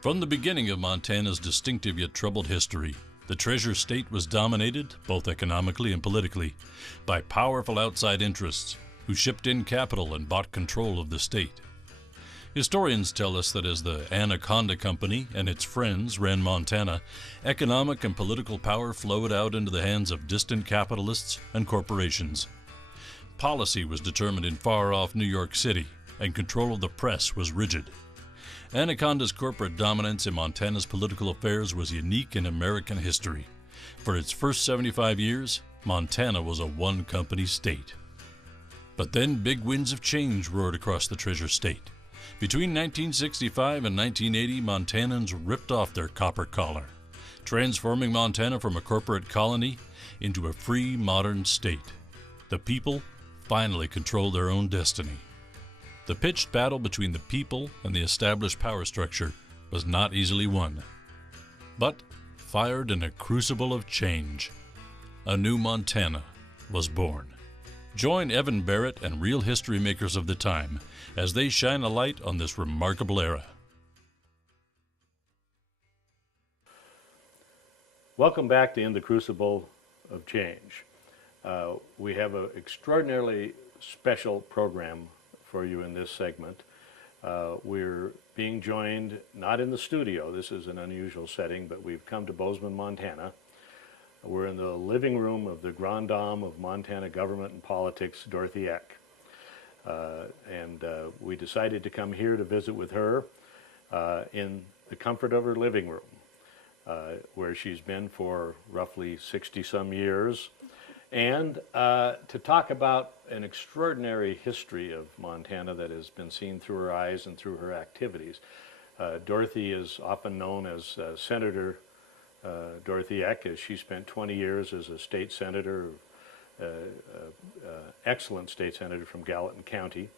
From the beginning of Montana's distinctive yet troubled history, the Treasure State was dominated, both economically and politically, by powerful outside interests who shipped in capital and bought control of the state. Historians tell us that as the Anaconda Company and its friends ran Montana, economic and political power flowed out into the hands of distant capitalists and corporations. Policy was determined in far-off New York City, and control of the press was rigid. Anaconda's corporate dominance in Montana's political affairs was unique in American history. For its first 75 years, Montana was a one-company state. But then big winds of change roared across the Treasure State. Between 1965 and 1980, Montanans ripped off their copper collar, transforming Montana from a corporate colony into a free, modern state. The people finally controlled their own destiny. The pitched battle between the people and the established power structure was not easily won, but fired in a crucible of change. A new Montana was born. Join Evan Barrett and real history makers of the time as they shine a light on this remarkable era. Welcome back to In the Crucible of Change. We have an extraordinarily special program for you in this segment. We're being joined, not in the studio, this is an unusual setting, but we've come to Bozeman, Montana. We're in the living room of the Grand Dame of Montana Government and Politics, Dorothy Eck. We decided to come here to visit with her in the comfort of her living room, where she's been for roughly 60-some years, and to talk about an extraordinary history of Montana that has been seen through her eyes and through her activities. Dorothy is often known as Senator Dorothy Eck, as she spent 20 years as a state senator, excellent state senator from Gallatin County.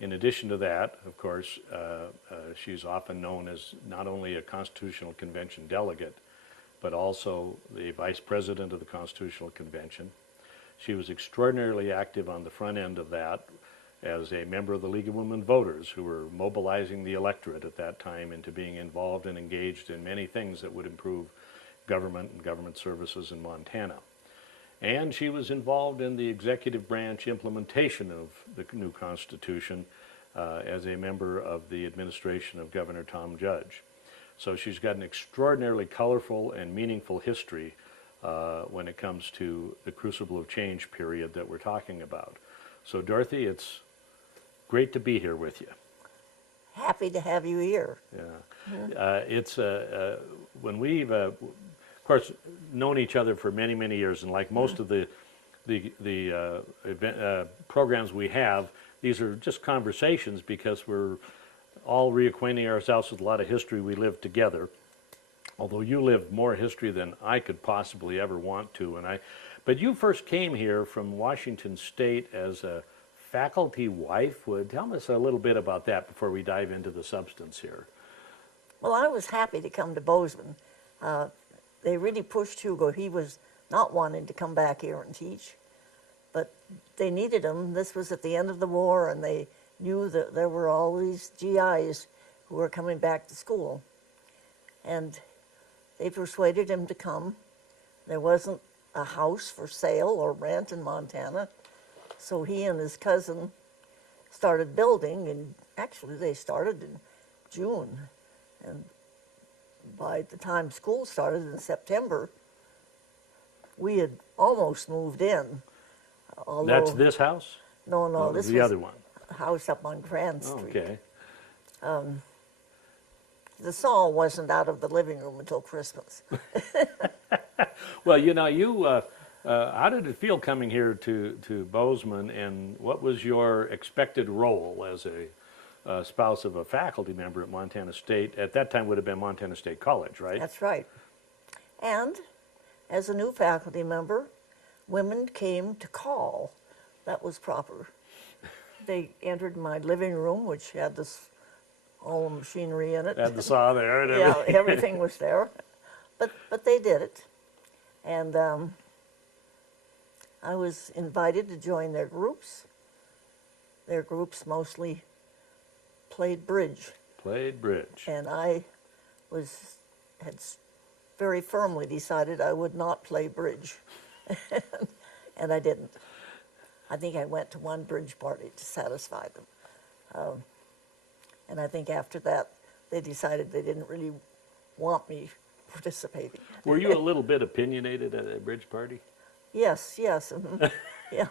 In addition to that, of course, she's often known as not only a Constitutional Convention delegate, but also the vice president of the Constitutional Convention. She was extraordinarily active on the front end of that as a member of the League of Women Voters, who were mobilizing the electorate at that time into being involved and engaged in many things that would improve government and government services in Montana. And she was involved in the executive branch implementation of the new Constitution as a member of the administration of Governor Tom Judge. So she's got an extraordinarily colorful and meaningful history when it comes to the Crucible of Change period that we're talking about. So Dorothy, it's great to be here with you. Happy to have you here. Yeah. It's when we've, of course, known each other for many, many years, and like most of the programs we have, these are just conversations because we're all reacquainting ourselves with a lot of history we lived together. Although you lived more history than I could possibly ever want to, but you first came here from Washington State as a faculty wife. Tell us a little bit about that before we dive into the substance here. Well, I was happy to come to Bozeman. They really pushed Hugo. He was not wanting to come back here and teach, but they needed him. This was at the end of the war, and they knew that there were all these GIs who were coming back to school. And they persuaded him to come. There wasn't a house for sale or rent in Montana, so he and his cousin started building, and actually they started in June. And by the time school started in September, we had almost moved in. That's this house? No, this the was other one. a house up on Grand Street. Okay. The saw wasn't out of the living room until Christmas. Well, you know, how did it feel coming here to Bozeman, and what was your expected role as a spouse of a faculty member at Montana State? At that time would have been Montana State College, right? That's right. And as a new faculty member, women came to call. That was proper. They entered my living room, which had this all the machinery in it. Had the saw there and everything. Yeah, everything was there. But they did it. And I was invited to join their groups. Their groups mostly played bridge. Played bridge. And I had very firmly decided I would not play bridge, and I didn't. I think I went to one bridge party to satisfy them, and I think after that they decided they didn't really want me participating. Were you a little bit opinionated at a bridge party? Yes, yes, yeah.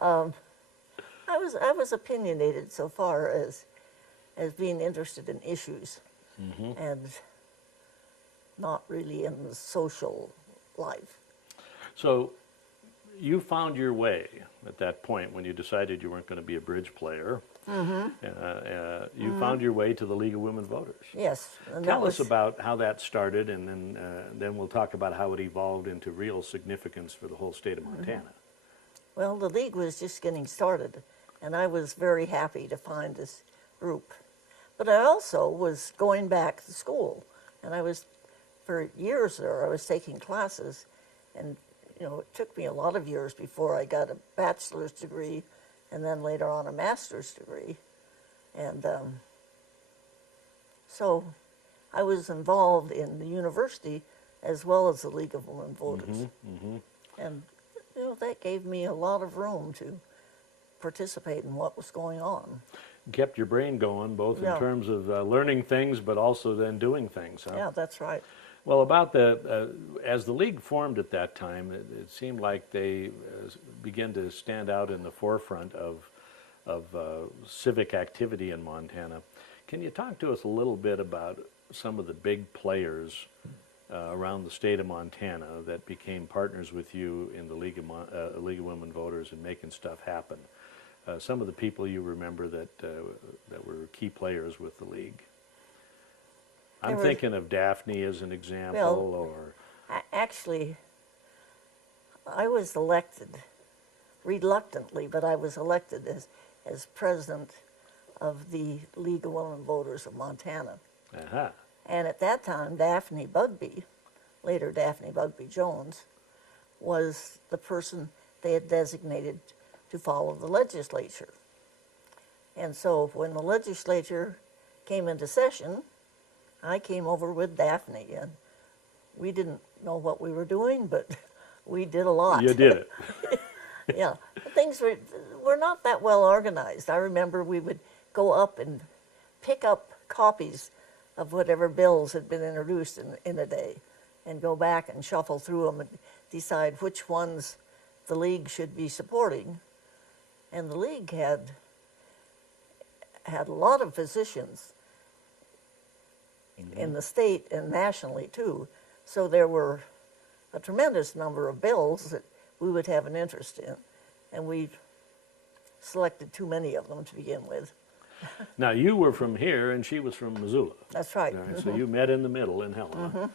I was opinionated so far as being interested in issues, and not really in the social life. So you found your way at that point when you decided you weren't going to be a bridge player. You found your way to the League of Women Voters. Yes. And Tell us about how that started, and then we'll talk about how it evolved into real significance for the whole state of Montana. Well, the League was just getting started, and I was very happy to find this group. But I also was going back to school, and I was, for years there, I was taking classes, and it took me a lot of years before I got a bachelor's degree, and then later on a master's degree. And so I was involved in the university as well as the League of Women Voters. And that gave me a lot of room to participate in what was going on. Kept your brain going, both in terms of learning things, but also then doing things. Huh? Yeah, that's right. Well, as the League formed at that time, it seemed like they began to stand out in the forefront of civic activity in Montana. Can you talk to us a little bit about some of the big players around the state of Montana that became partners with you in the League of Women Voters and making stuff happen? Some of the people you remember that were key players with the League. I'm thinking of Daphne as an example, or... Actually, I was elected, reluctantly, but I was elected as president of the League of Women Voters of Montana. And at that time, Daphne Bugby, later Daphne Bugby Jones, was the person they had designated to follow the legislature. And so when the legislature came into session, I came over with Daphne, and we didn't know what we were doing, but we did a lot. You did it. Yeah. Things were not that well organized. I remember we would go up and pick up copies of whatever bills had been introduced in a day, and go back and shuffle through them and decide which ones the League should be supporting. And the League had a lot of physicians in the state and nationally too. So there were a tremendous number of bills that we would have an interest in, and we selected too many of them to begin with. Now, you were from here, and she was from Missoula. That's right. So you met in the middle in Helena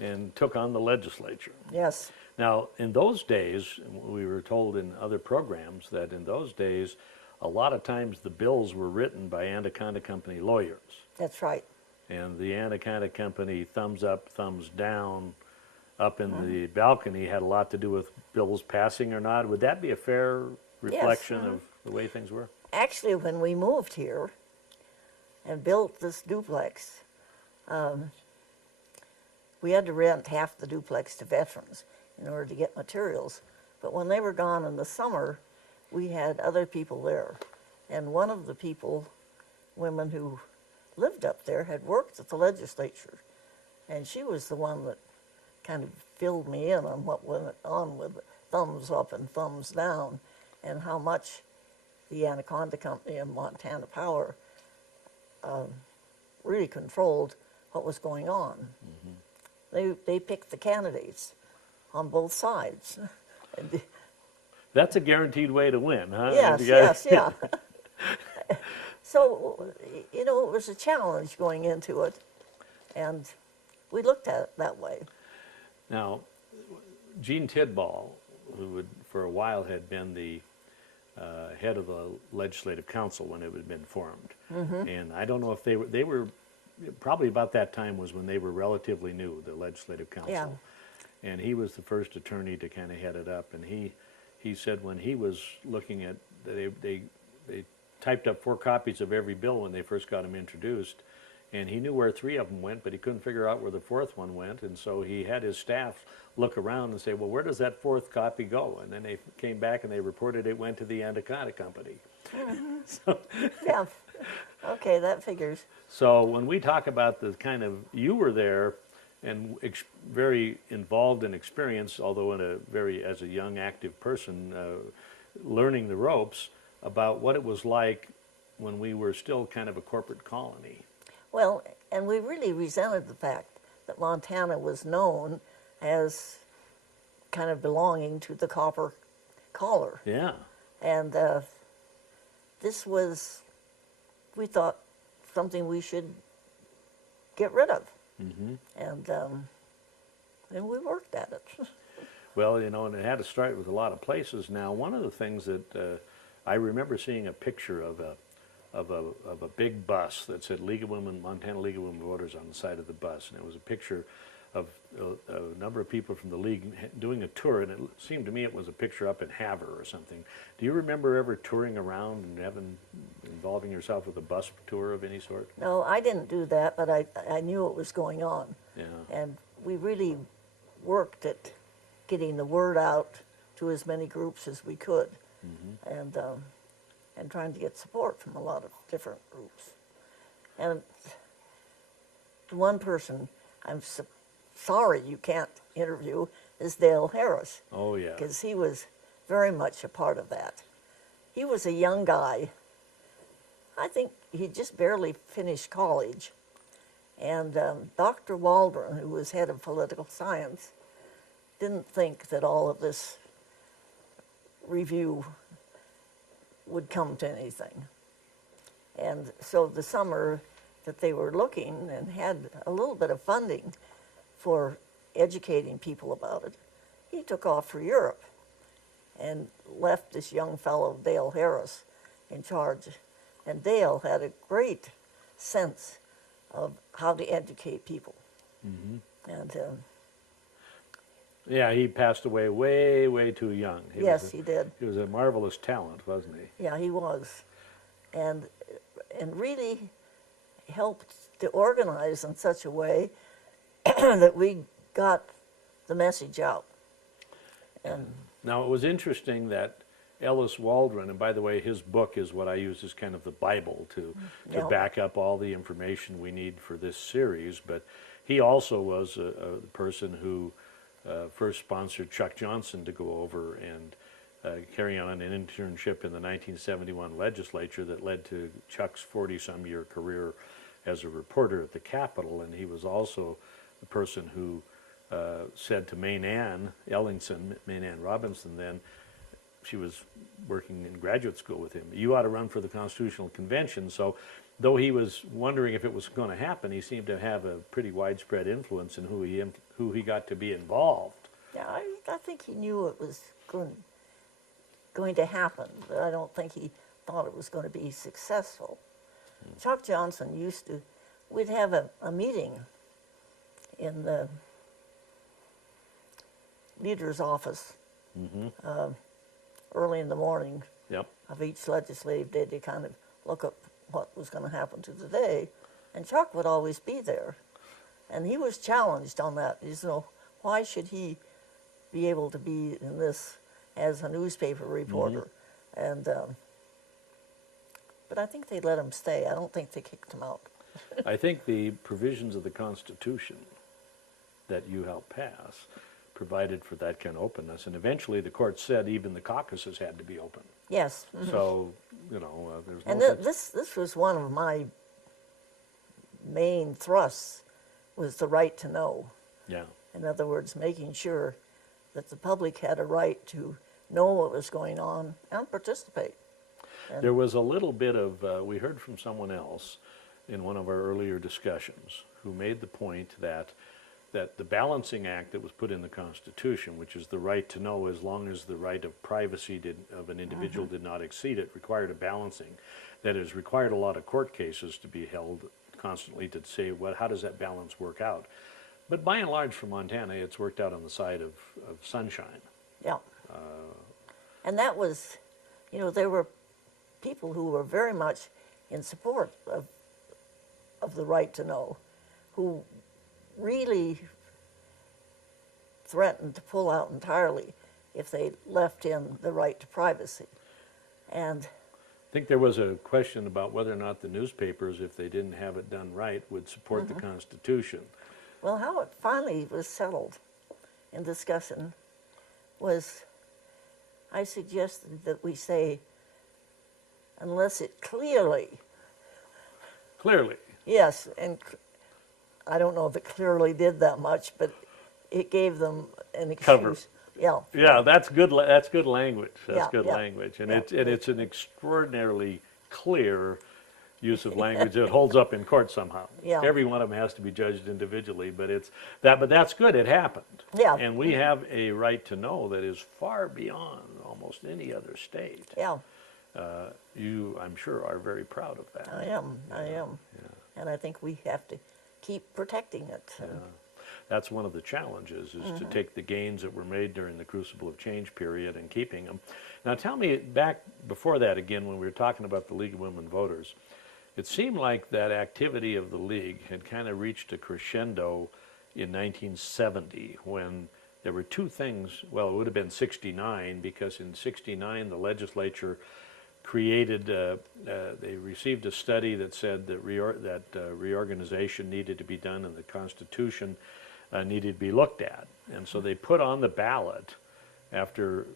and took on the legislature. Yes. Now, in those days, we were told in other programs that in those days, a lot of times the bills were written by Anaconda Company lawyers. That's right. And the Anaconda Company thumbs up, thumbs down, up in the balcony had a lot to do with bills passing or not. Would that be a fair reflection of the way things were? Actually, when we moved here and built this duplex, we had to rent half the duplex to veterans in order to get materials. But when they were gone in the summer, we had other people there. And one of the women who lived up there, had worked at the legislature. And she was the one that kind of filled me in on what went on with thumbs up and thumbs down, and how much the Anaconda Company and Montana Power really controlled what was going on. They picked the candidates on both sides. That's a guaranteed way to win, huh? Yes, yeah. So, it was a challenge going into it, and we looked at it that way. Now, Gene Tidball, who for a while had been the head of the Legislative Council when it had been formed, and I don't know if they were probably about that time was when they were relatively new, the Legislative Council. Yeah. And he was the first attorney to kind of head it up, and he said when he was looking at, they typed up 4 copies of every bill when they first got them introduced, and he knew where 3 of them went, but he couldn't figure out where the 4th one went, and so he had his staff look around and say, well, where does that 4th copy go? And then they came back and they reported it went to the Anaconda Company. So, Yeah, okay, that figures. so when we talk about the kind of, you were there and very involved in experience, although in a very, as a young active person, learning the ropes about what it was like when we were still kind of a corporate colony. Well, and we really resented the fact that Montana was known as kind of belonging to the copper collar. Yeah. And this was, we thought, something we should get rid of. And we worked at it. Well, you know, and it had to start with a lot of places. Now, one of the things that I remember seeing a picture of a big bus that said League of Women, Montana League of Women Voters on the side of the bus, and it was a picture of a number of people from the league doing a tour, and it seemed to me it was a picture up in Havre or something. Do you remember ever touring around and involving yourself with a bus tour of any sort? No, I didn't do that, but I knew what was going on. Yeah. And we really worked at getting the word out to as many groups as we could, and trying to get support from a lot of different groups. And the one person I'm sorry you can't interview is Dale Harris. Oh, yeah. Because he was very much a part of that. He was a young guy. I think he just barely finished college. And Dr. Waldron, who was head of political science, didn't think that all of this review would come to anything. And so the summer that they were looking and had a little bit of funding for educating people about it, he took off for Europe and left this young fellow, Dale Harris, in charge. And Dale had a great sense of how to educate people. And Yeah, he passed away way, way too young. yes, he did. He was a marvelous talent, wasn't he? Yeah, he was. And really helped to organize in such a way that we got the message out. And Now, it was interesting that Ellis Waldron, and by the way, his book is what I use as kind of the Bible to Yeah. back up all the information we need for this series, but he also was a person who first sponsored Chuck Johnson to go over and carry on an internship in the 1971 legislature that led to Chuck's 40-some-year career as a reporter at the Capitol, and he was also the person who said to Maynann Robinson then, she was working in graduate school with him, you ought to run for the Constitutional Convention. So though he was wondering if it was going to happen, he seemed to have a pretty widespread influence in who he got to be involved. yeah, I think he knew it was going to happen, but I don't think he thought it was going to be successful. Chuck Johnson we'd have a meeting in the leader's office early in the morning Yep. of each legislative day to kind of look up what was going to happen to the day. And Chuck would always be there. And he was challenged on that. Why should he be able to be in this as a newspaper reporter? And but I think they let him stay. I don't think they kicked him out. I think the provisions of the Constitution that you helped pass provided for that kind of openness, and eventually the court said even the caucuses had to be open. Yes. So, there's no... And this was one of my main thrusts, was the right to know. Yeah. In other words, making sure that the public had a right to know what was going on and participate. There was a little bit of, we heard from someone else in one of our earlier discussions who made the point that the balancing act that was put in the Constitution, which is the right to know as long as the right of privacy of an individual did not exceed it, required a balancing. That is, required a lot of court cases to be held constantly to say, well, how does that balance work out? But by and large for Montana, it's worked out on the side of sunshine. Yeah. And that was, there were people who were very much in support of the right to know, who really threatened to pull out entirely if they left in the right to privacy. And I think there was a question about whether or not the newspapers, if they didn't have it done right, would support the Constitution. well, how it finally was settled in discussion was, I suggested that we say, unless it clearly, Clearly. yes, and I don't know if it clearly did that much, but it gave them an excuse. Cover. Yeah. Yeah, that's good. That's good language. That's Yeah, good yeah, language, and yeah. it's an extraordinarily clear use of language that holds up in court somehow. Yeah. Every one of them has to be judged individually, but it's that. But that's good. It happened. Yeah. And we have a right to know that is far beyond almost any other state. Yeah, You, I'm sure, are very proud of that. I am. And I think we have to keep protecting it. And That's one of the challenges, is to take the gains that were made during the Crucible of Change period and keeping them. Now tell me, back before that again, when we were talking about the League of Women Voters, it seemed like that activity of the League had kind of reached a crescendo in 1970 when there were two things. Well, it would have been 69, because in 69 the legislature created, they received a study that said that reorganization needed to be done and the Constitution needed to be looked at. And so they put on the ballot, after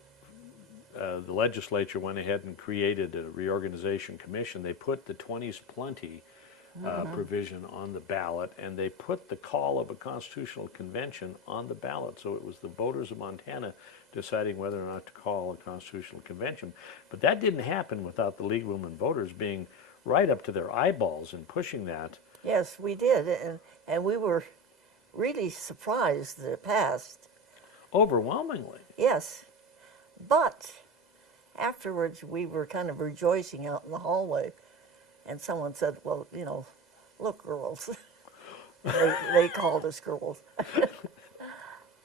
the legislature went ahead and created a reorganization commission, they put the 20s plenty provision on the ballot, and they put the call of a constitutional convention on the ballot. So it was the voters of Montana deciding whether or not to call a constitutional convention. But that didn't happen without the League of Women Voters being right up to their eyeballs and pushing that. yes, we did. And we were really surprised that it passed. Overwhelmingly. Yes. But afterwards, we were kind of rejoicing out in the hallway, and someone said, well, you know, look, girls. they called us girls.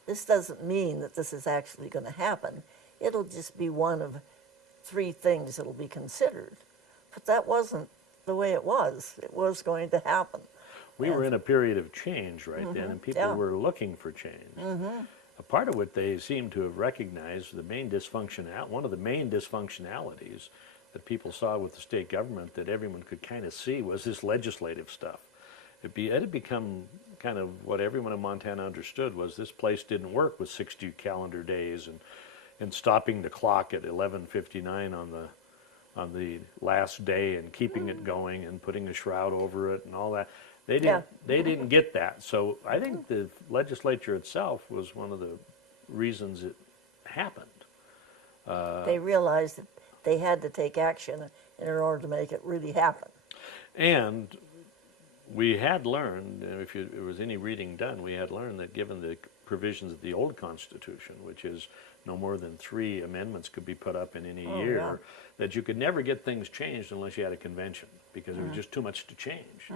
This doesn't mean that this is actually going to happen. It'll just be one of 3 things that'll be considered. But that wasn't the way it was. It was going to happen. We were in a period of change right then, and people Yeah. were looking for change. A part of what they seem to have recognized, one of the main dysfunctionalities that people saw with the state government that everyone could kind of see, was this legislative stuff. It had become kind of what everyone in Montana understood was this place didn't work with 60 calendar days and stopping the clock at 11:59 on the last day and keeping it going and putting a shroud over it and all that. They didn't get that. So I think the legislature itself was one of the reasons it happened. They realized that they had to take action in order to make it really happen. And we had learned, if there was any reading done, we had learned that given the provisions of the old Constitution, which is no more than 3 amendments could be put up in any year, yeah. that you could never get things changed unless you had a convention, because there was just too much to change.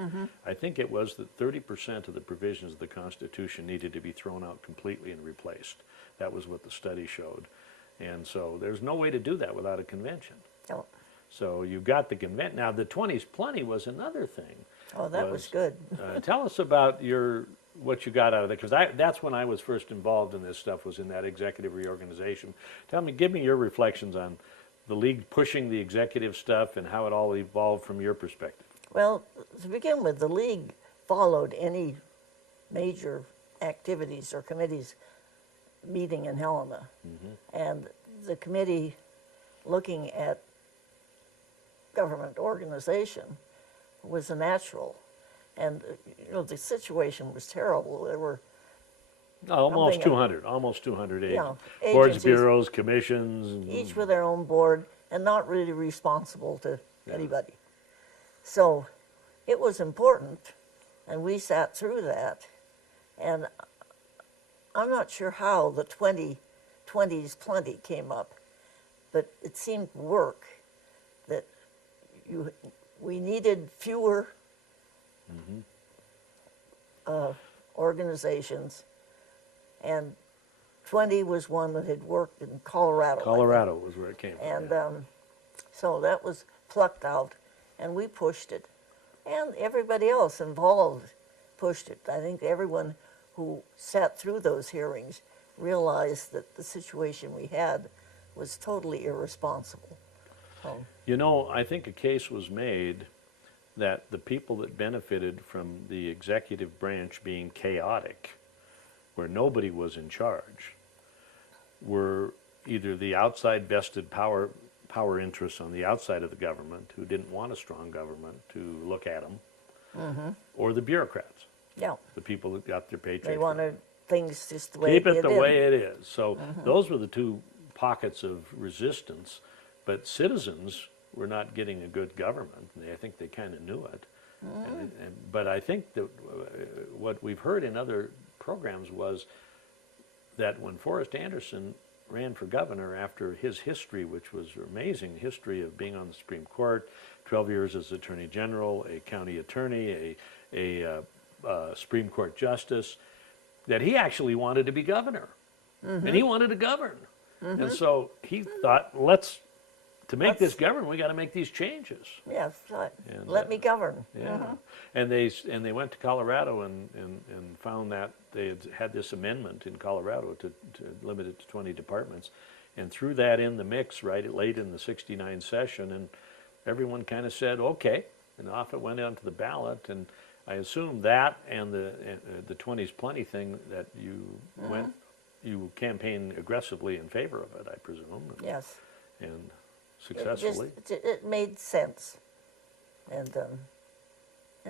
I think it was that 30% of the provisions of the Constitution needed to be thrown out completely and replaced. That was what the study showed. And so there's no way to do that without a convention. Oh, So you got the convention. Now the 20s plenty was another thing. that was good. Tell us about what you got out of it, because that's when I was first involved in this stuff, was in that executive reorganization. Give me your reflections on the League pushing the executive stuff and how it all evolved from your perspective. Well, to begin with, the League followed any major activities or committees meeting in Helena. And the committee looking at government organization was a natural. And you know, the situation was terrible. There were Almost Something- 200 agents. Yeah, Boards, agencies. bureaus, commissions. each with their own board and not really responsible to anybody. So it was important, and we sat through that. And I'm not sure how the 20s plenty came up, but it seemed to work, that we needed fewer organizations, and 20 was one that had worked in Colorado. I think. Colorado was where it came from. And so that was plucked out, and we pushed it. And everybody else involved pushed it. I think everyone who sat through those hearings realized that the situation we had was totally irresponsible. So, You know, I think a case was made that the people that benefited from the executive branch being chaotic, where nobody was in charge, were either the outside vested power interests on the outside of the government who didn't want a strong government to look at them, or the bureaucrats, yeah, the people that got their paychecks. they wanted things just the way Keep it it the is. way it is. So those were the two pockets of resistance, but citizens were not getting a good government. And I think they kind of knew it. But I think that what we've heard in other programs was that when Forrest Anderson ran for governor after his history, which was an amazing history of being on the Supreme Court, 12 years as Attorney General, a county attorney, a Supreme Court justice, that he actually wanted to be governor. And he wanted to govern. And so he thought, to make this govern, we got to make these changes. Yes, right. And, Let me govern. Yeah. And they went to Colorado and found that they had this amendment in Colorado to limit it to 20 departments, and threw that in the mix late in the '69 session, and everyone kind of said, okay, and off it went onto the ballot. And I assume that and the 20's plenty thing that you campaigned aggressively in favor of it, I presume. Yes. And successfully. It made sense. And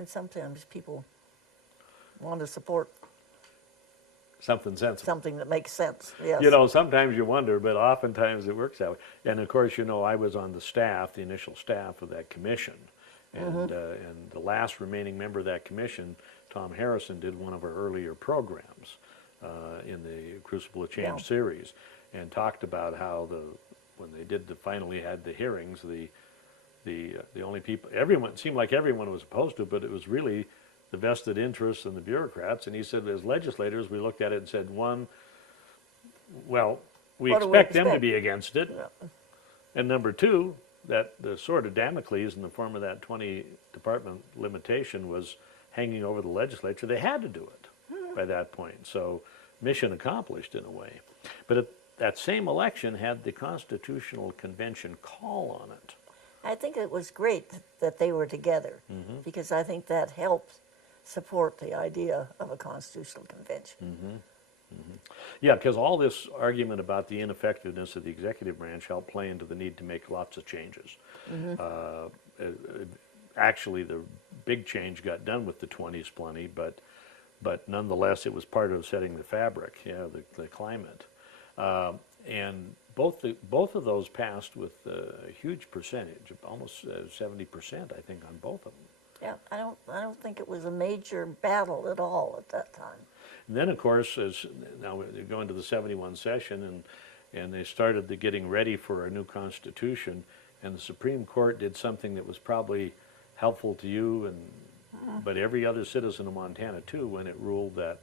sometimes people want to support Something sensible. something that makes sense. Yes. You know, sometimes you wonder, but oftentimes it works that way. And of course, you know, I was on the staff, the initial staff of that commission. And the last remaining member of that commission, Tom Harrison, did one of our earlier programs in the Crucible of Change series, and talked about how when they finally had the hearings, the only people, everyone, it seemed like everyone was opposed to it, but it was really the vested interests and the bureaucrats. And he said, as legislators, we looked at it and said, one, well, we What do we expect them to expect? be against it. Yeah. And number two, that the sword of Damocles in the form of that 20 department limitation was hanging over the legislature. They had to do it by that point. So mission accomplished in a way. But that same election had the Constitutional Convention call on it. I think it was great that they were together because I think that helped support the idea of a constitutional convention. Yeah, because all this argument about the ineffectiveness of the executive branch helped play into the need to make lots of changes. Actually, the big change got done with the 20's plenty, but nonetheless, it was part of setting the fabric, the climate. And both of those passed with a huge percentage, almost 70%, I think, on both of them. Yeah, I don't think it was a major battle at all at that time. And then, of course, as now we're going to the '71 session, and they started the getting ready for a new Constitution, and the Supreme Court did something that was probably helpful to you, but every other citizen of Montana too, when it ruled that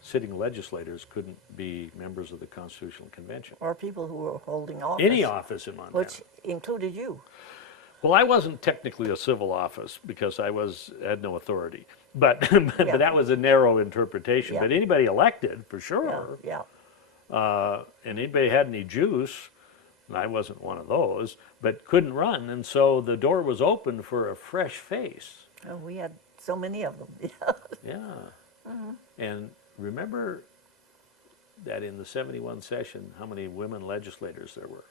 sitting legislators couldn't be members of the Constitutional Convention. Or people who were holding office. Any office in Montana. Which included you. Well, I wasn't technically a civil office because I had no authority. But that was a narrow interpretation. Yeah. But anybody elected, for sure. Yeah. And anybody had any juice, and I wasn't one of those, but couldn't run. And so the door was open for a fresh face. Oh, we had so many of them. Yeah. And remember that in the '71 session, how many women legislators there were?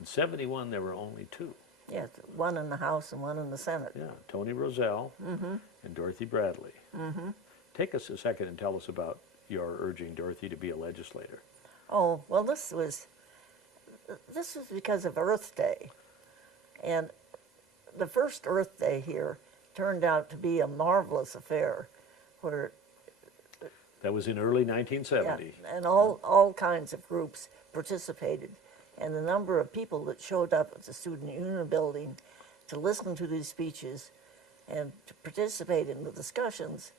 In '71, there were only two. Yeah, one in the House and one in the Senate. Yeah, Tony Roselle and Dorothy Bradley. Take us a second and tell us about your urging Dorothy to be a legislator. Oh, well, this was because of Earth Day. And the first Earth Day here turned out to be a marvelous affair where That was in early 1970. and all kinds of groups participated. And the number of people that showed up at the Student Union building to listen to these speeches and to participate in the discussions,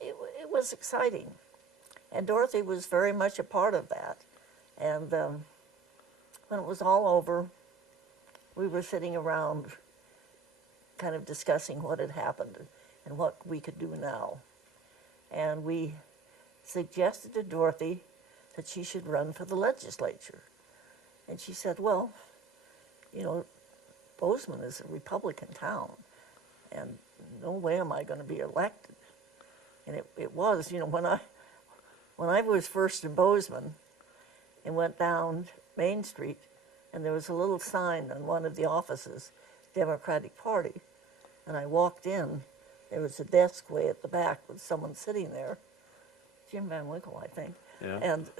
it was exciting. And Dorothy was very much a part of that. And when it was all over, we were sitting around kind of discussing what had happened and what we could do now. And we suggested to Dorothy that she should run for the legislature. And she said, well, you know, Bozeman is a Republican town, and no way am I going to be elected. And it was, you know, when I was first in Bozeman and went down Main Street, and there was a little sign on one of the offices, Democratic Party, and I walked in, there was a desk way at the back with someone sitting there, Jim Van Winkle, I think, Yeah. and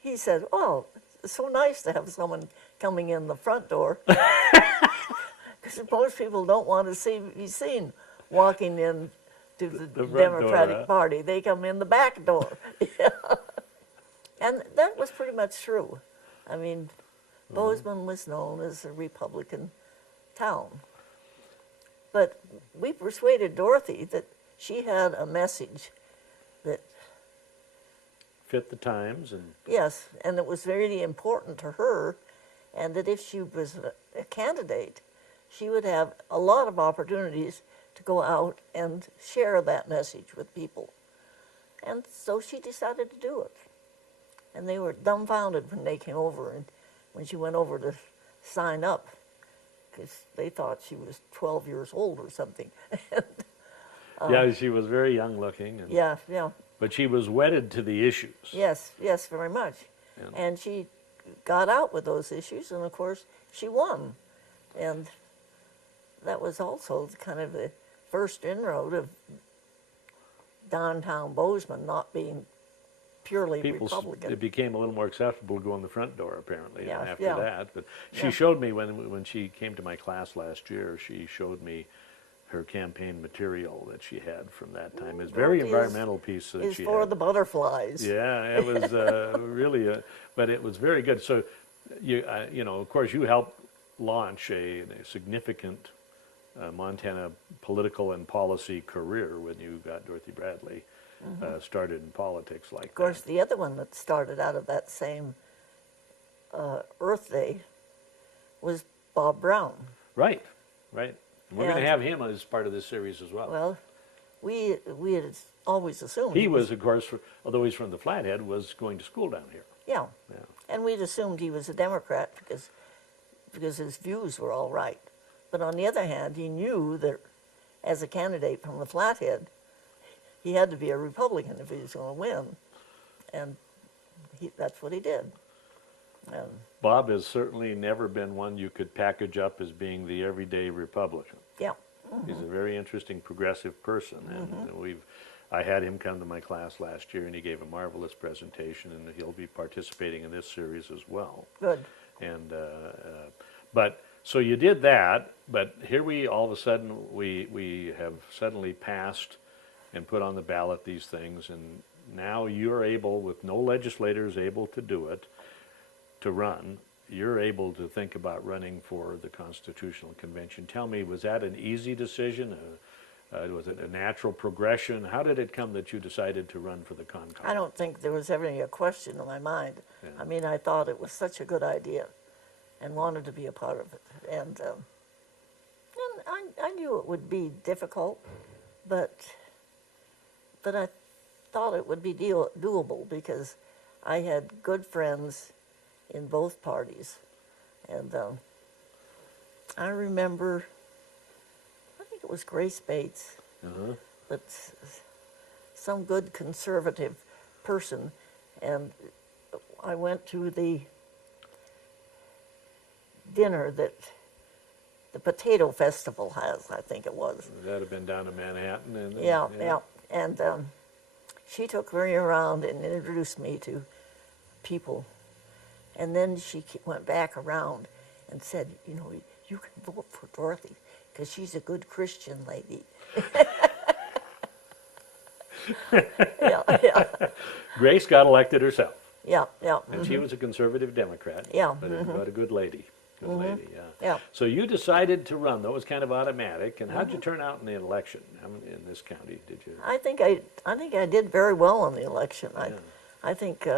he said, oh, it's so nice to have someone coming in the front door, because most people don't want to be seen walking in to the front Democratic door, huh? Party. They come in the back door. Yeah. And that was pretty much true. I mean, Bozeman was known as a Republican town. But we persuaded Dorothy that she had a message that, Fit the times and yes, and it was very important to her, and that if she was a candidate, she would have a lot of opportunities to go out and share that message with people. And so she decided to do it. And they were dumbfounded when they came over and when she went over to sign up, because they thought she was 12 years old or something. yeah, she was very young looking. And, Yeah, yeah. But she was wedded to the issues. Yes, yes, very much. Yeah. And she got out with those issues, and of course, she won. And that was also kind of the first inroad of downtown Bozeman not being purely Republican. It became a little more acceptable to go in the front door, apparently, Yeah, after yeah. that. But she Yeah. showed me, when she came to my class last year, she showed me her campaign material that she had from that time. It's very Dorothy environmental piece that is she for had. the butterflies. Yeah, it was really, but it was very good. So, you know, of course, you helped launch a significant Montana political and policy career when you got Dorothy Bradley started in politics like Of course, the other one that started out of that same Earth Day was Bob Brown. Right, right. And we're going And- to have him as part of this series as well. Well, we had always assumed He was, of course, although he's from the Flathead, was going to school down here. yeah, Yeah. and we'd assumed he was a Democrat because his views were all right. But on the other hand, he knew that as a candidate from the Flathead, he had to be a Republican if he was going to win, and that's what he did. And Bob has certainly never been one you could package up as being the everyday Republican. yeah, He's a very interesting, progressive person, and I had him come to my class last year, and he gave a marvelous presentation, and he'll be participating in this series as well. good. And but so you did that, but here we all of a sudden we have suddenly passed and put on the ballot these things, and now you're able, with no legislators able to do it, to run. You're able to think about running for the Constitutional Convention. Tell me, was that an easy decision? Was it a natural progression? How did it come that you decided to run for the Concon? I don't think there was ever any question in my mind. Yeah. I mean, I thought it was such a good idea and wanted to be a part of it. And I knew it would be difficult, but I thought it would be doable because I had good friends in both parties. And I remember, I think it was Grace Bates, but some good conservative person, and I went to the dinner that the Potato Festival has, I think it was. That have been down in Manhattan, and Yeah. And she took me around and introduced me to people. And then she went back around and said, you know, you can vote for Dorothy because she's a good Christian lady. yeah. Grace got elected herself, Yeah. and she was a conservative Democrat. Yeah, But a good lady. Good lady, yeah. Yeah. So you decided to run. That was kind of automatic. And how'd you turn out in the election in this county? Did you? I think I did very well in the election. I think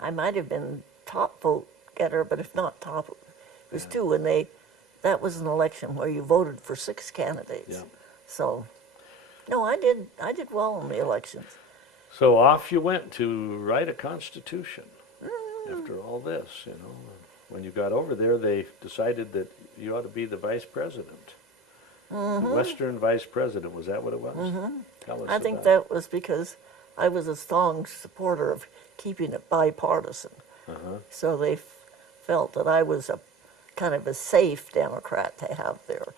I might have been top vote getter, but if not top, it was two. And they that was an election where you voted for 6 candidates. Yeah. So, no, I did well in the elections. So off you went to write a constitution after all this, you know. When you got over there, they decided that you ought to be the vice president. The Western vice president, was that what it was? Tell us I think about that was because I was a strong supporter of keeping it bipartisan. So they felt that I was a kind of a safe Democrat to have there.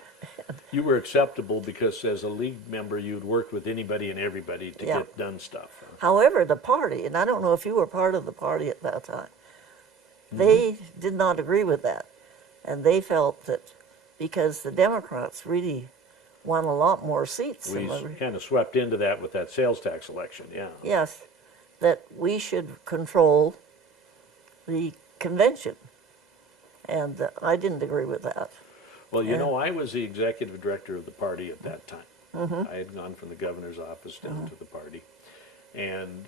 You were acceptable because as a league member, you'd worked with anybody and everybody to Yeah. get done stuff. However, the party, and I don't know if you were part of the party at that time, they did not agree with that. And they felt that because the Democrats really won a lot more seats We than kind of swept into that with that sales tax election, yeah. yes, that we should control the convention. And I didn't agree with that. Well, you Yeah. know, I was the executive director of the party at that time. I had gone from the governor's office down to the party. And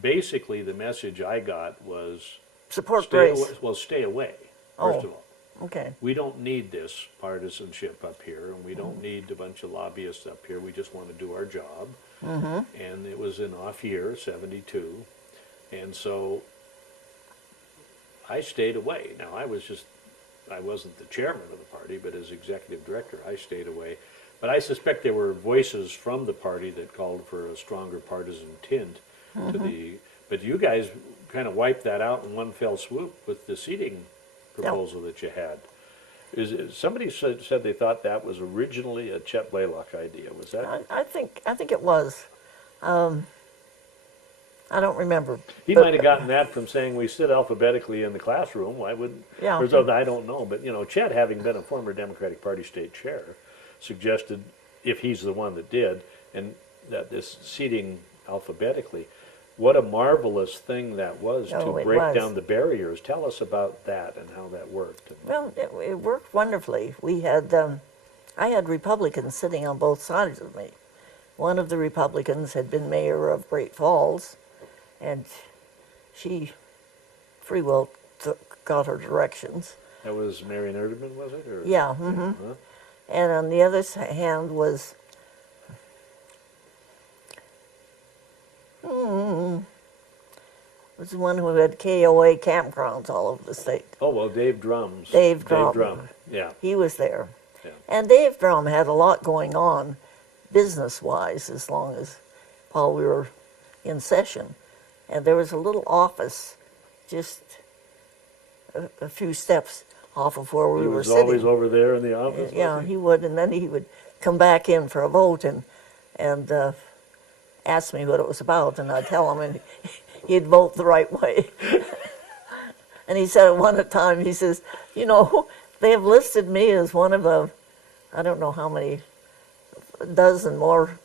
basically, the message I got was, Support stay Grace. away, well, stay away, Oh. first of all. Okay. We don't need this partisanship up here, and we don't need a bunch of lobbyists up here. We just want to do our job. And it was an off year, 72. And so I stayed away. Now, I wasn't the chairman of the party, but as executive director, I stayed away. But I suspect there were voices from the party that called for a stronger partisan tint to the, but you guys kind of wiped that out in one fell swoop with the seating proposal that you had. Somebody said they thought that was originally a Chet Blaylock idea. Was that? I think it was. I don't remember. He but- might have gotten that from saying we sit alphabetically in the classroom. Why wouldn't? Yeah. Or so, I don't know, but you know, Chet, having been a former Democratic Party state chair, suggested if he's the one that did, and that this seating alphabetically, what a marvelous thing that was Oh, to it break was. down the barriers. Tell us about that and how that worked. Well, it worked wonderfully. We had, I had Republicans sitting on both sides of me. One of the Republicans had been mayor of Great Falls, and she free will got her directions. That was Marion Erdeman, was it? Or? Yeah. Huh? And on the other hand was the one who had KOA campgrounds all over the state. Oh well, Dave Drums. Dave Drum. Drum. Yeah. He was there. Yeah. And Dave Drum had a lot going on business-wise as long as while we were in session. And there was a little office just a few steps off of where we He were was sitting. always over there in the office. Yeah, was he would, and then he would come back in for a vote and ask me what it was about, and I'd tell him, and he'd vote the right way. And he said at one time, he says, you know, they have listed me as one of the, I don't know how many, a dozen more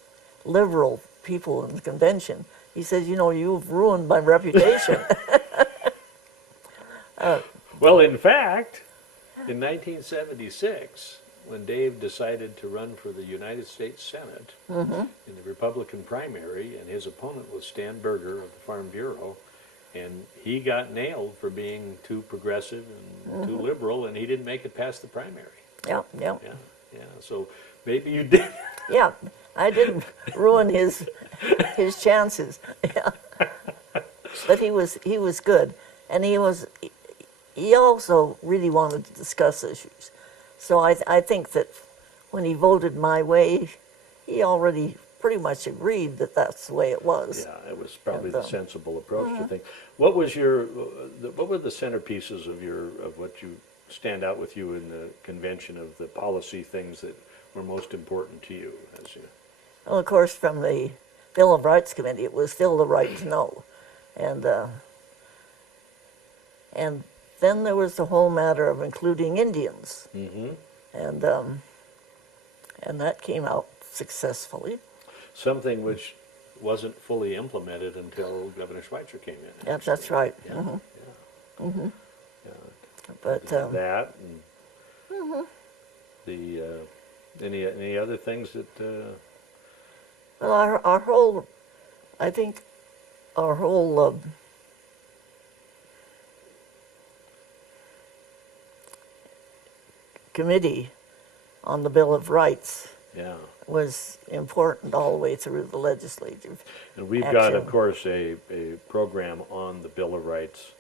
liberal people in the convention. He says, you know, you've ruined my reputation. Well, in fact, in 1976, when Dave decided to run for the United States Senate in the Republican primary, and his opponent was Stan Berger of the Farm Bureau, and he got nailed for being too progressive and too liberal, and he didn't make it past the primary. Yeah. Yeah, yeah. So maybe you did. Yeah, I didn't ruin his chances. Yeah. But he was good, and he also really wanted to discuss issues. So I think that when he voted my way, he already pretty much agreed that that's the way it was. Yeah, it was probably And, the sensible approach to things. What was what were the centerpieces of what you stand out with you in the convention, of the policy things that were most important to you as you? Well, of course, from the Bill of Rights Committee, it was still the right to know, and then there was the whole matter of including Indians, and that came out successfully. Something which wasn't fully implemented until Governor Schweitzer came in. Yeah, that's right. Yeah, yeah. But That and the any other things that well, our whole, I think, our whole committee on the Bill of Rights Yeah. was important all the way through the legislature. And we've got, of action. course, a program on the Bill of Rights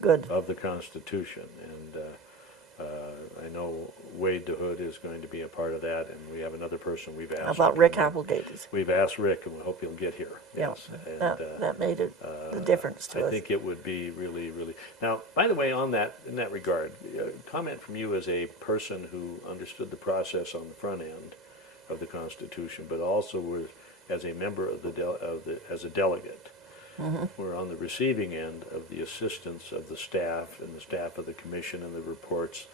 Good. of the Constitution. And I know Wade DeHood is going to be a part of that, and we have another person we've asked. How about to Rick come in. Applegate? We've asked Rick, and we hope he'll get here. Yeah, Yes. And, that made it the difference to I us. think it would be really, really. Now, by the way, on that, in that regard, comment from you as a person who understood the process on the front end of the Constitution, but also as a member of as a delegate. We're on the receiving end of the assistance of the staff and the staff of the commission and the reports.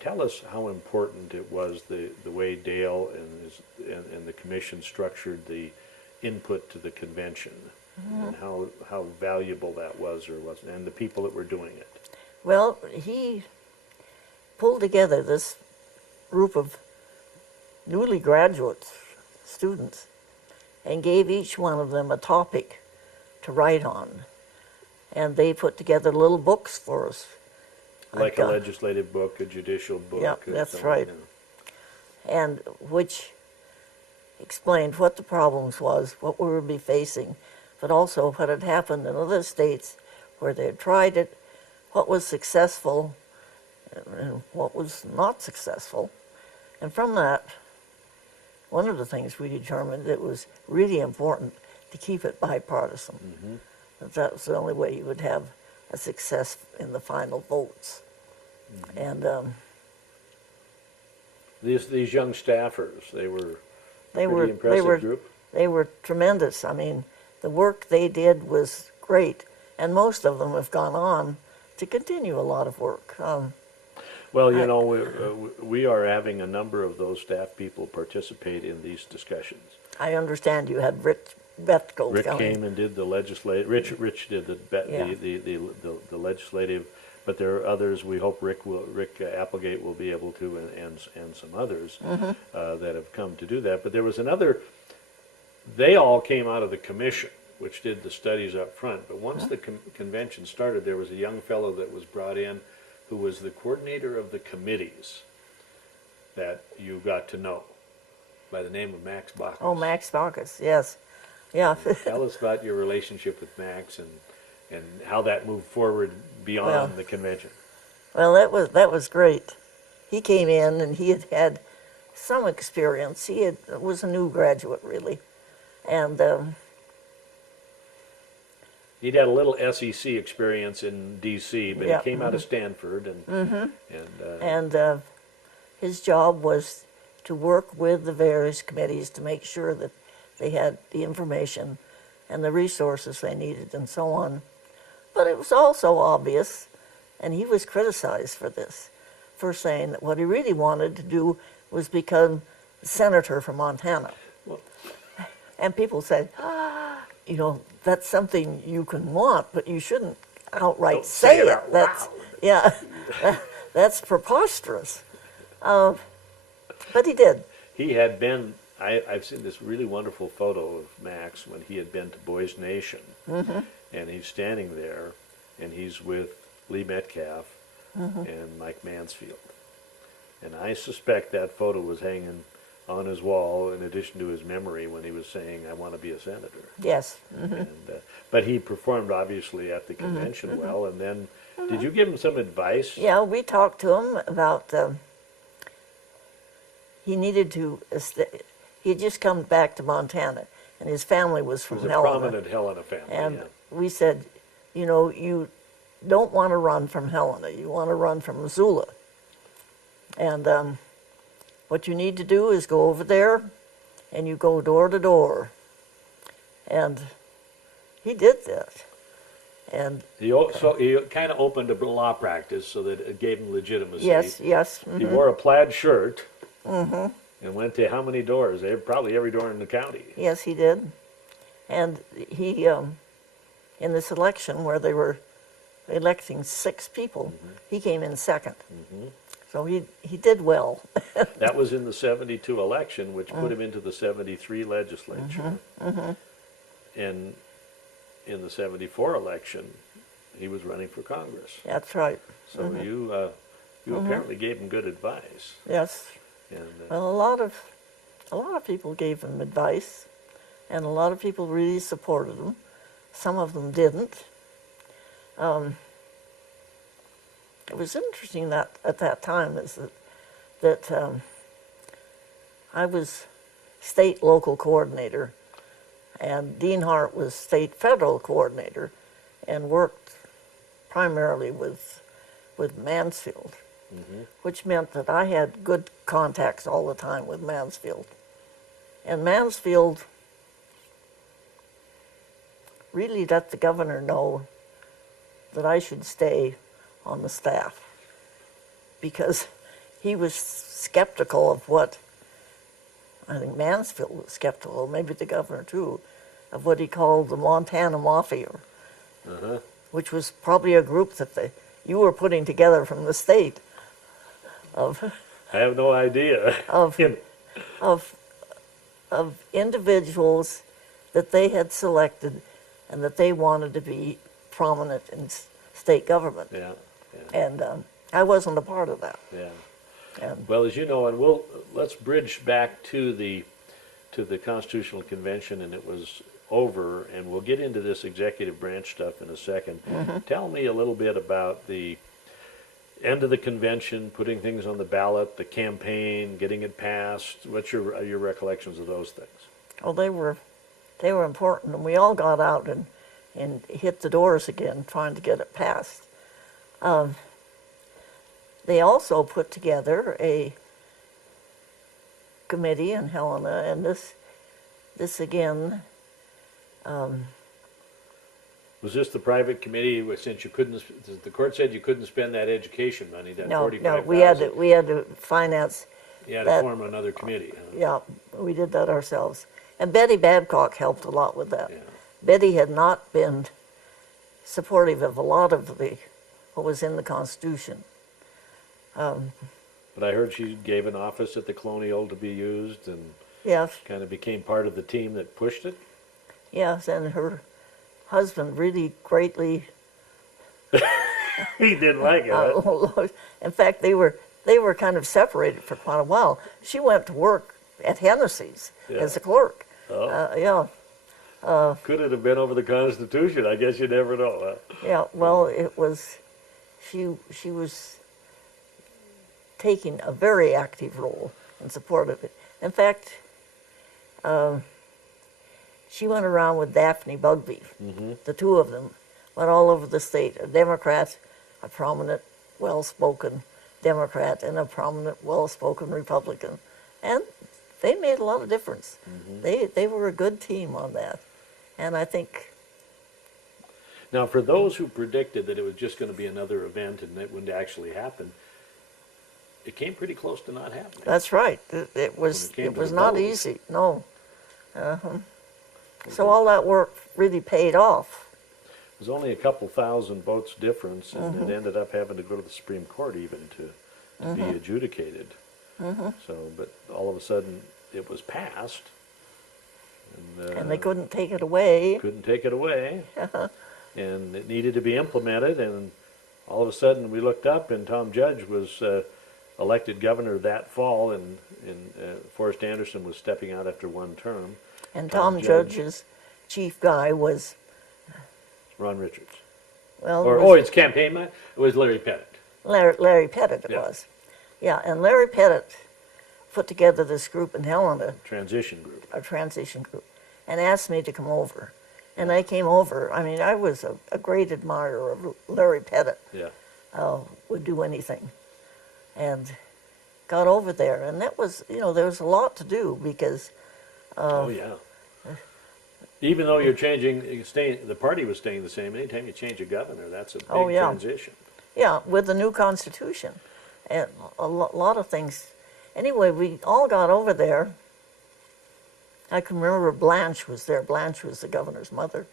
Tell us how important it was the way Dale and the commission structured the input to the convention, and how valuable that was or wasn't, and the people that were doing it. Well, he pulled together this group of newly graduate students and gave each one of them a topic to write on. And they put together little books for us. Like a legislative book, a judicial book. Yeah, and that's so on, right. yeah. And which explained what the problems was, what we would be facing, but also what had happened in other states where they had tried it, what was successful and what was not successful. And from that, one of the things we determined it was really important to keep it bipartisan. That was the only way you would have a success in the final votes. And These young staffers, they were they a were pretty impressive group. they were tremendous. I mean, the work they did was great, and most of them have gone on to continue a lot of work. Well, you know, we are having a number of those staff people participate in these discussions. I understand you had Rich Bethko Rick coming. came and did the legislative. Rich did Yeah. the legislative, but there are others. We hope Rick Applegate will be able to, and some others that have come to do that. But there was another. They all came out of the commission, which did the studies up front. But once the convention started, there was a young fellow that was brought in, who was the coordinator of the committees that you got to know, by the name of Max Bacchus. Oh, Max Bacchus, yes. Yeah. Tell us about your relationship with Max and how that moved forward beyond the convention. Well, that was great. He came in and he had had some experience. He was a new graduate, really. And He'd had a little SEC experience in D.C., but Yeah. he came out of Stanford, and his job was to work with the various committees to make sure that they had the information and the resources they needed and so on. But it was also obvious, and he was criticized for this, for saying that what he really wanted to do was become senator from Montana. Well- And people said, you know, that's something you can want, but you shouldn't outright Don't say say it it. out That's loud. yeah, that's preposterous. But he did. he had been. I've seen this really wonderful photo of Max when he had been to Boys Nation, and he's standing there, and he's with Lee Metcalf and Mike Mansfield, and I suspect that photo was hanging on his wall in addition to his memory when he was saying, "I want to be a senator." Yes. And, but he performed obviously at the convention well, and then did you give him some advice? Yeah, we talked to him about he needed to. He had just come back to Montana, and his family was It from was a Helena. prominent Helena family. And yeah. we said, you know, you don't want to run from Helena. You want to run from Missoula. And what you need to do is go over there, and you go door to door. And he did that. And So he kind of opened a law practice so that it gave him legitimacy. yes, yes. He wore a plaid shirt and went to how many doors? Probably every door in the county. Yes, he did. And he, in this election where they were electing 6 people, he came in second. So he did well. That was in the 72 election, which put him into the 73 legislature. And in the 74 election, he was running for Congress. That's right. So you You apparently gave him good advice. Yes. And, Well, a lot of people gave him advice, and a lot of people really supported him. Some of them didn't. It was interesting that at that time is that I was state local coordinator, and Dean Hart was state federal coordinator, and worked primarily with Mansfield, which meant that I had good contacts all the time with Mansfield. And Mansfield really let the governor know that I should stay on the staff, because he was skeptical of what, I think Mansfield was skeptical, maybe the governor too, of what he called the Montana Mafia, which was probably a group that you were putting together from the state of I have no idea. of individuals that they had selected and that they wanted to be prominent in state government. Yeah. And I wasn't a part of that. Yeah. And Well, as you know, and let's bridge back to the Constitutional Convention, and it was over, and we'll get into this executive branch stuff in a second. Tell me a little bit about the end of the convention, putting things on the ballot, the campaign, getting it passed. What's your recollections of those things? well, they were important, and we all got out and hit the doors again trying to get it passed. They also put together a committee in Helena, and this again. Was this the private committee, since you couldn't, the court said you couldn't spend that education money, that No, $45,000? we had to finance. You had to that. form another committee, huh? Yeah, we did that ourselves, and Betty Babcock helped a lot with that. Yeah. Betty had not been supportive of a lot of what was in the Constitution. But I heard she gave an office at the Colonial to be used, and Yes, kind of became part of the team that pushed it. yes, and her husband really greatly. He didn't like it. Huh? In fact, they were kind of separated for quite a while. She went to work at Hennessy's as a clerk. Oh. Yeah, Could it have been over the Constitution? I guess you never know. Huh? yeah. Well, it was. She was taking a very active role in support of it. In fact, she went around with Daphne Bugby. The two of them went all over the state. A Democrat, a prominent, well-spoken Democrat, and a prominent, well-spoken Republican, and they made a lot of difference. They were a good team on that, and I think. Now, for those who predicted that it was just going to be another event and it wouldn't actually happen, it came pretty close to not happening. That's right. It was came to the not vote. easy. No. So all that work really paid off. It was only a couple thousand votes difference, and it ended up having to go to the Supreme Court even to be adjudicated. So, but all of a sudden, it was passed. And they couldn't take it away. Couldn't take it away. And it needed to be implemented, and all of a sudden we looked up, and Tom Judge was elected governor that fall, and Forrest Anderson was stepping out after one term. And Tom Judge's chief guy was, Ron Richards. well, Or his campaign man, it was Larry Pettit. Larry Pettit it Yeah. was. Yeah, and Larry Pettit put together this group in Helena, Transition group. a transition group, and asked me to come over. And I came over. I mean, I was a great admirer of Larry Pettit. Yeah. Would do anything. And got over there. And that was, there was a lot to do because, Oh yeah. Even though you're changing, the party was staying the same. Anytime you change a governor, that's a big Oh, yeah. transition. yeah, with the new Constitution. And a lot of things. Anyway, we all got over there. I can remember Blanche was there. Blanche was the governor's mother.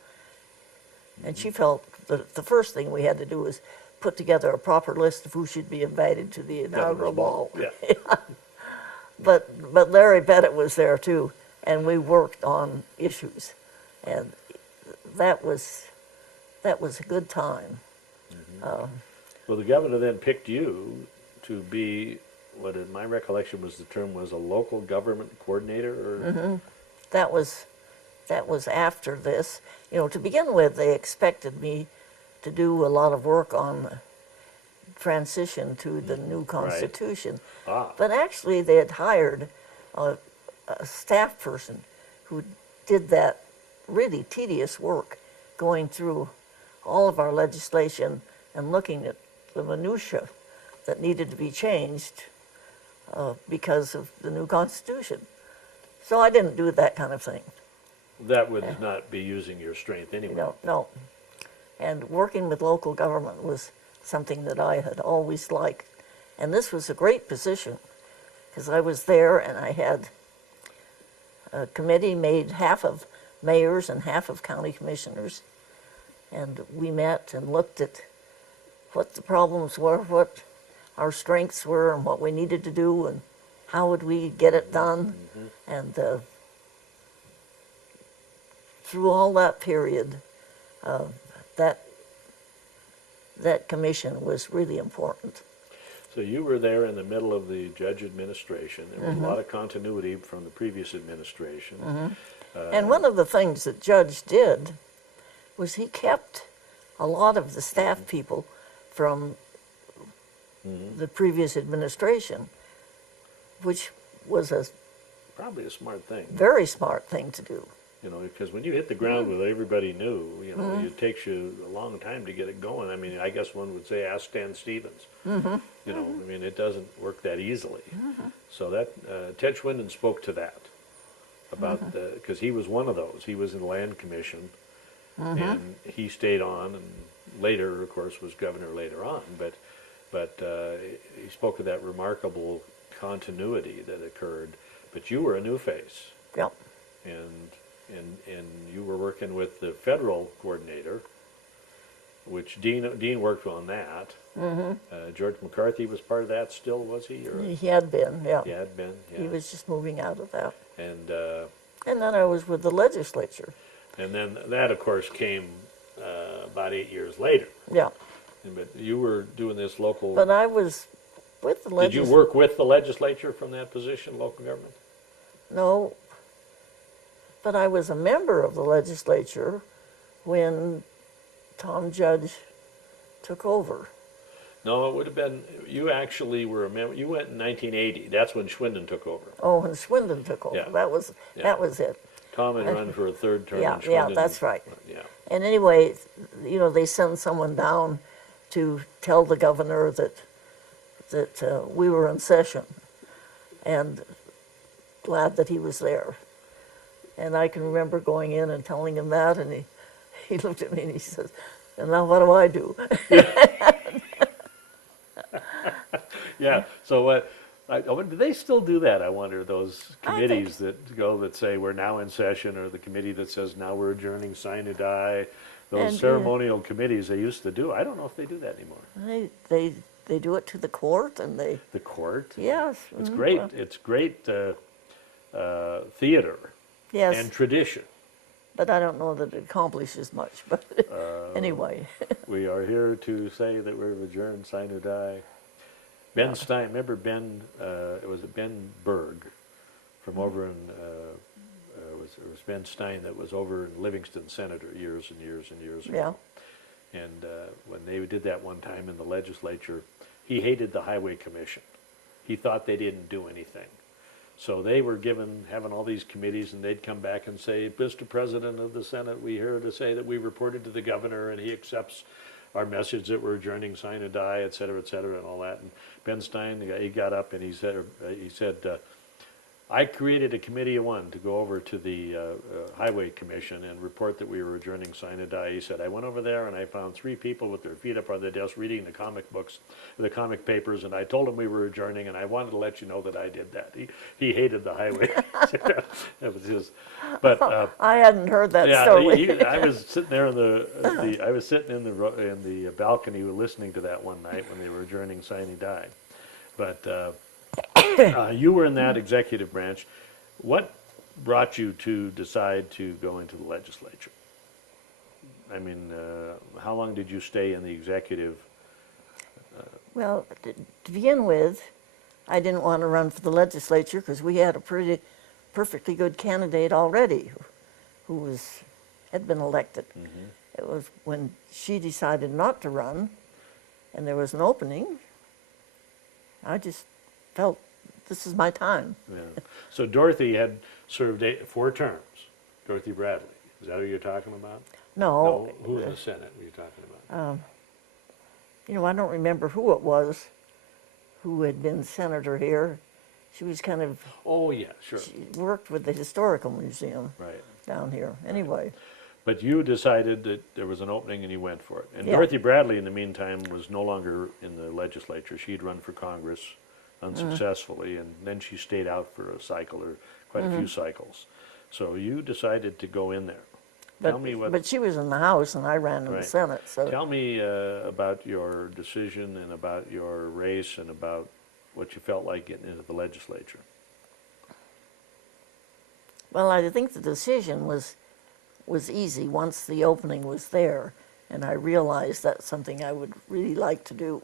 And she felt that the first thing we had to do was put together a proper list of who should be invited to the inaugural ball. Yeah. But Larry Pettit was there too, and we worked on issues, and that was a good time. Well, the governor then picked you to be, what in my recollection was the term was a local government coordinator, or? That was after this. You know, to begin with, they expected me to do a lot of work on transition to the new constitution. Ah. But actually, they had hired a staff person who did that really tedious work, going through all of our legislation and looking at the minutia that needed to be changed because of the new constitution. So I didn't do that kind of thing. That would not be using your strength anyway. No. And working with local government was something that I had always liked. And this was a great position because I was there and I had a committee made half of mayors and half of county commissioners. And we met and looked at what the problems were, what our strengths were, and what we needed to do, and how would we get it done. And through all that period, that commission was really important. So you were there in the middle of the judge administration. There was a lot of continuity from the previous administration. And one of the things that Judge did was he kept a lot of the staff people from the previous administration, which was a Probably a smart thing. very smart thing to do. You know, because when you hit the ground with everybody new, you know, it takes you a long time to get it going. I mean, I guess one would say ask Stan Stevens. You know, I mean, it doesn't work that easily. So that, Ted Schwinden spoke to that, about the, because he was one of those. He was in the Land Commission, and he stayed on, and later, of course, was governor later on. But he spoke of that remarkable continuity that occurred. But you were a new face. Yep. And you were working with the federal coordinator, which Dean worked on that. George McCarthy was part of that still, was he? Or? He had been, yeah. He had been, yeah. He was just moving out of that. And then I was with the legislature. and then that, of course, came about 8 years later. Yeah. But you were doing this local... But I was with the Did legislature. you work with the legislature from that position, local government? No. But I was a member of the legislature when Tom Judge took over. No, it would have been, you actually were a member, you went in 1980, that's when Schwinden took over. Oh, when Schwinden took over. Yeah. That was it. Tom had run for a third term. Yeah, and yeah, Schwinden- that's right. Yeah. And anyway, you know, they send someone down to tell the governor that we were in session, and glad that he was there. And I can remember going in and telling him that, and he looked at me and he says, "And now what do I do?" Yeah, so what, do they still do that, I wonder, those committees that say we're now in session, or the committee that says now we're adjourning, sine die, those And, ceremonial committees they used to do, I don't know if they do that anymore. They do it to the court, and they, The court? yes. It's mhm, great, well, it's great theater Yes, and tradition. but I don't know that it accomplishes much, but anyway. We are here to say that we're adjourned, sine die. Ben Stein, remember Ben, it was Ben Berg from over in, it was Ben Stein that was over in Livingston Senator years and years and years ago. Yeah. And when they did that one time in the legislature, he hated the Highway Commission. He thought they didn't do anything. So they were having all these committees, and they'd come back and say, "Mr. President of the Senate, we here to say that we reported to the governor, and he accepts our message that we're adjourning, sine die, et cetera, and all that." And Ben Stein, he got up and he said, "I created a committee of one to go over to the Highway Commission and report that we were adjourning, sine die." He said, "I went over there and I found 3 people with their feet up on the desk reading the comic books, the comic papers, and I told them we were adjourning, and I wanted to let you know that I did that." He hated the highway. That was his. But I hadn't heard that yeah, story. I was sitting there I was sitting in the balcony listening to that one night when they were adjourning, sine die. But you were in that executive branch. What brought you to decide to go into the legislature? I mean, how long did you stay in the executive? Well, to begin with, I didn't want to run for the legislature because we had a perfectly good candidate already who had been elected. It was when she decided not to run and there was an opening, I just felt this is my time. Yeah. So Dorothy had served 4 terms. Dorothy Bradley. Is that who you're talking about? No, No, who in the Senate were you talking about? you know, I don't remember who it was who had been senator here. She was kind of, Oh, yeah, sure. she worked with the Historical Museum Right. down here. Anyway, But you decided that there was an opening and you went for it. And Yeah. Dorothy Bradley, in the meantime, was no longer in the legislature. She'd run for Congress unsuccessfully, and then she stayed out for a cycle or quite a few cycles. So you decided to go in there. Tell me what. but she was in the House and I ran in the Right. Senate. So Tell me about your decision and about your race and about what you felt like getting into the legislature. well, I think the decision was easy once the opening was there, and I realized that's something I would really like to do.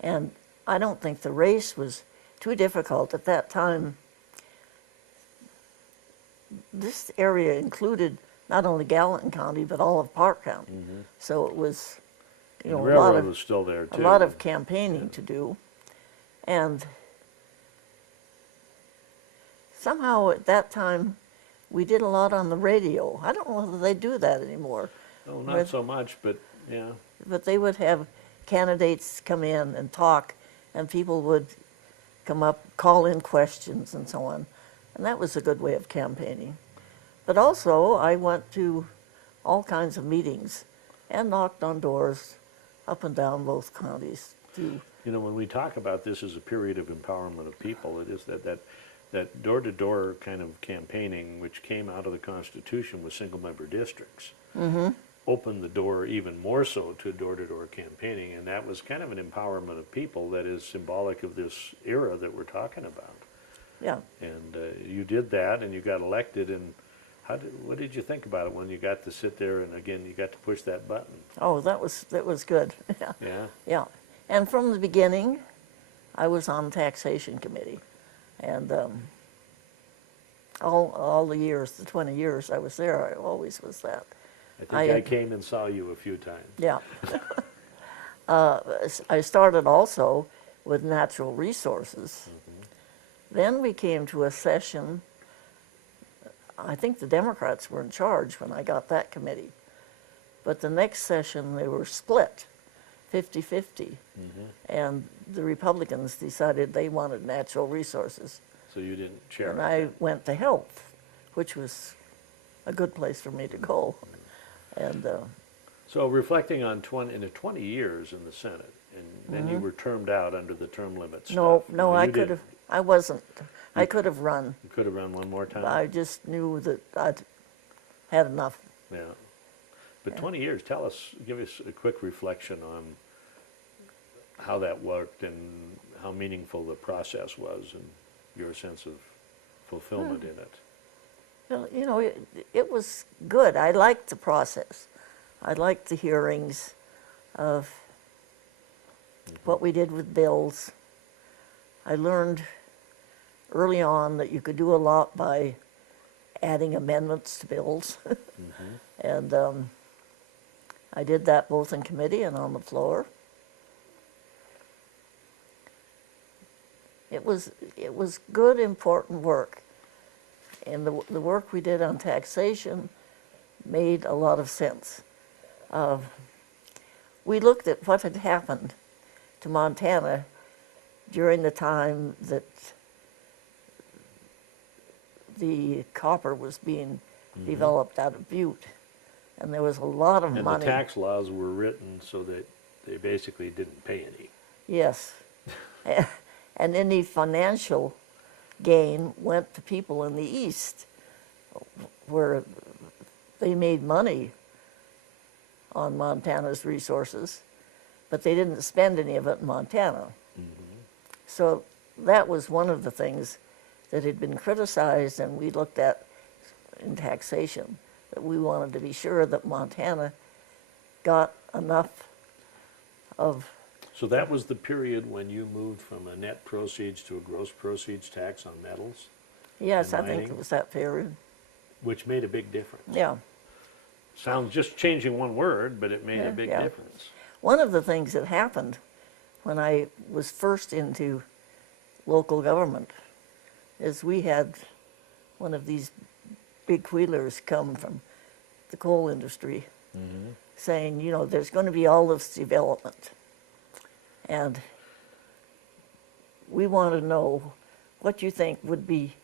And I don't think the race was too difficult at that time. This area included not only Gallatin County but all of Park County, so it was, you The know, railroad was still there a too. lot of campaigning to do, and somehow at that time we did a lot on the radio. I don't know whether they do that anymore. Oh, not with- so much, but yeah. But they would have candidates come in and talk, and people would come up, call in questions and so on. And that was a good way of campaigning. But also, I went to all kinds of meetings and knocked on doors up and down both counties to, You know, when we talk about this as a period of empowerment of people, it is that door-to-door kind of campaigning, which came out of the Constitution with single-member districts, opened the door even more so to door-to-door campaigning, and that was kind of an empowerment of people that is symbolic of this era that we're talking about. yeah. And you did that, and you got elected, and what did you think about it when you got to sit there and again you got to push that button? Oh, that was good. Yeah. Yeah. Yeah. And from the beginning, I was on the taxation committee. And all the years, the 20 years I was there, I always was that. I think I came and saw you a few times. Yeah. I started also with natural resources. Then we came to a session, I think the Democrats were in charge when I got that committee. But the next session, they were split, 50-50. And the Republicans decided they wanted natural resources. So you didn't chair And it. I went to health, which was a good place for me to go. And So reflecting on 20 years in the Senate, and then you were termed out under the term limit stuff. no, I You could didn't. have, I wasn't, I could have run. You could have run one more time. I just knew that I'd had enough. Yeah. But 20 years, give us a quick reflection on how that worked and how meaningful the process was and your sense of fulfillment in it. Well, you know, it was good. I liked the process. I liked the hearings of what we did with bills. I learned early on that you could do a lot by adding amendments to bills. And I did that both in committee and on the floor. It was good, important work. And the work we did on taxation made a lot of sense. We looked at what had happened to Montana during the time that the copper was being developed out of Butte. And there was a lot of And money. the tax laws were written so that they basically didn't pay any. Yes. And any financial gain went to people in the East where they made money on Montana's resources, but they didn't spend any of it in Montana. So that was one of the things that had been criticized and we looked at in taxation, that we wanted to be sure that Montana got enough of So that was the period when you moved from a net proceeds to a gross proceeds tax on metals, Yes, And I think mining? it was that period. which made a big difference. Yeah. Sounds just changing one word, but it made a big Yeah. difference. One of the things that happened when I was first into local government is we had one of these big wheelers come from the coal industry saying, you know, there's going to be all this development. And we want to know what you think would be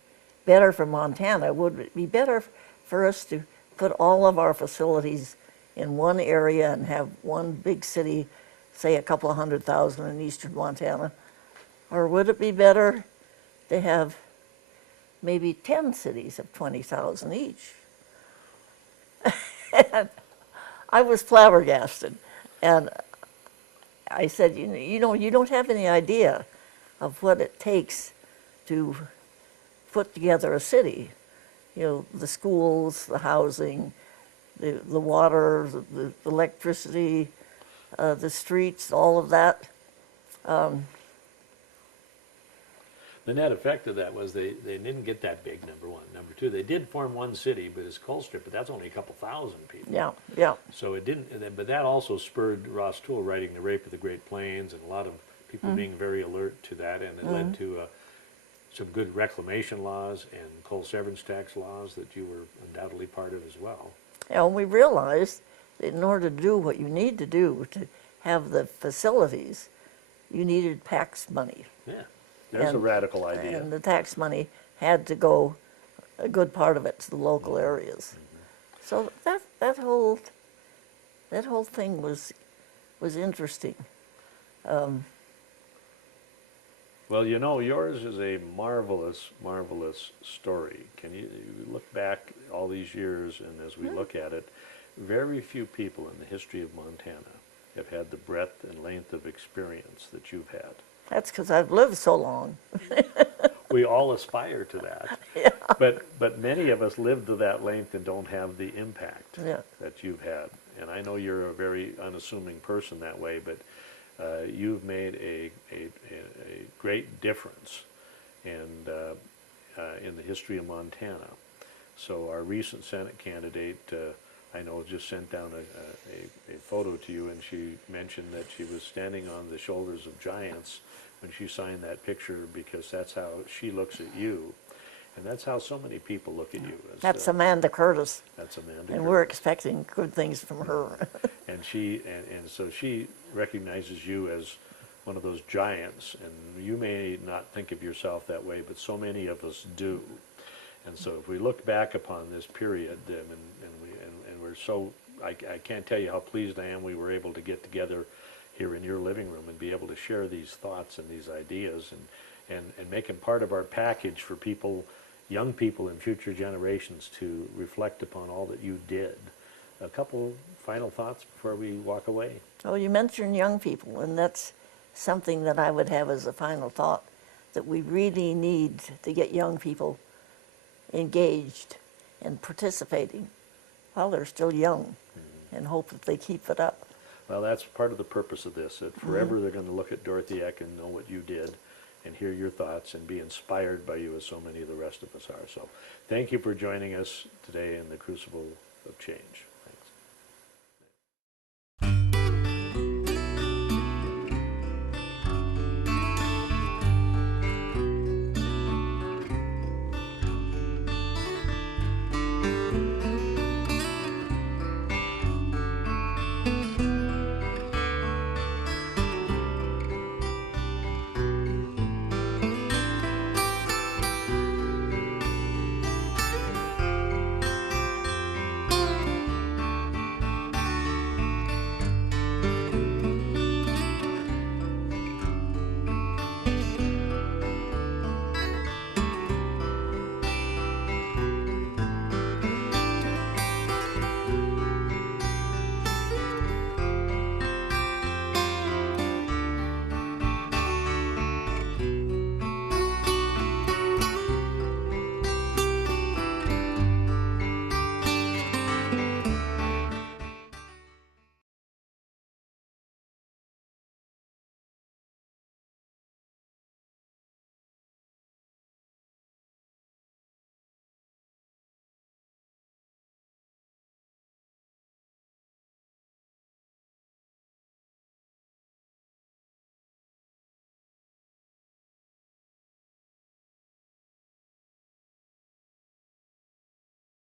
better for Montana. Would it be better for us to put all of our facilities in one area and have one big city, say a couple of 100,000 in eastern Montana? Or would it be better to have maybe 10 cities of 20,000 each? And I was flabbergasted. And I said, you know, you don't have any idea of what it takes to put together a city. You know, the schools, the housing, the water, the electricity, the streets, all of that. The net effect of that was they didn't get that big, number one. Number two, they did form one city, but it's Colstrip, but that's only a couple thousand people. Yeah, yeah. So it didn't, but that also spurred Ross Toole writing The Rape of the Great Plains and a lot of people being very alert to that, and it led to some good reclamation laws and coal severance tax laws that you were undoubtedly part of as well. And we realized that in order to do what you need to do to have the facilities, you needed tax money. Yeah, there's a And- radical idea. And the tax money had to go, a good part of it, to the local areas. So that whole thing was interesting. Well, you know, yours is a marvelous, marvelous story. Can you look back all these years, and as we look at it, very few people in the history of Montana have had the breadth and length of experience that you've had. That's because I've lived so long. We all aspire to that. Yeah. But many of us live to that length and don't have the impact Yeah. that you've had. And I know you're a very unassuming person that way, but you've made a great difference in the history of Montana. So our recent Senate candidate, I know, just sent down a photo to you, and she mentioned that she was standing on the shoulders of giants when she signed that picture, because that's how she looks at you. And that's how so many people look at you. As, That's Amanda Curtis, that's Amanda. and we're Curtis. expecting good things from her. And so she recognizes you as one of those giants, and you may not think of yourself that way, but so many of us do. And so if we look back upon this period, and we're so, I can't tell you how pleased I am we were able to get together here in your living room and be able to share these thoughts and these ideas and make them part of our package for people, young people in future generations, to reflect upon all that you did. A couple final thoughts before we walk away. Oh, you mentioned young people, and that's something that I would have as a final thought, that we really need to get young people engaged and participating while they're still young, and hope that they keep it up. Well, that's part of the purpose of this, that forever they're going to look at Dorothy Eck and know what you did and hear your thoughts and be inspired by you, as so many of the rest of us are. So thank you for joining us today in the Crucible of Change.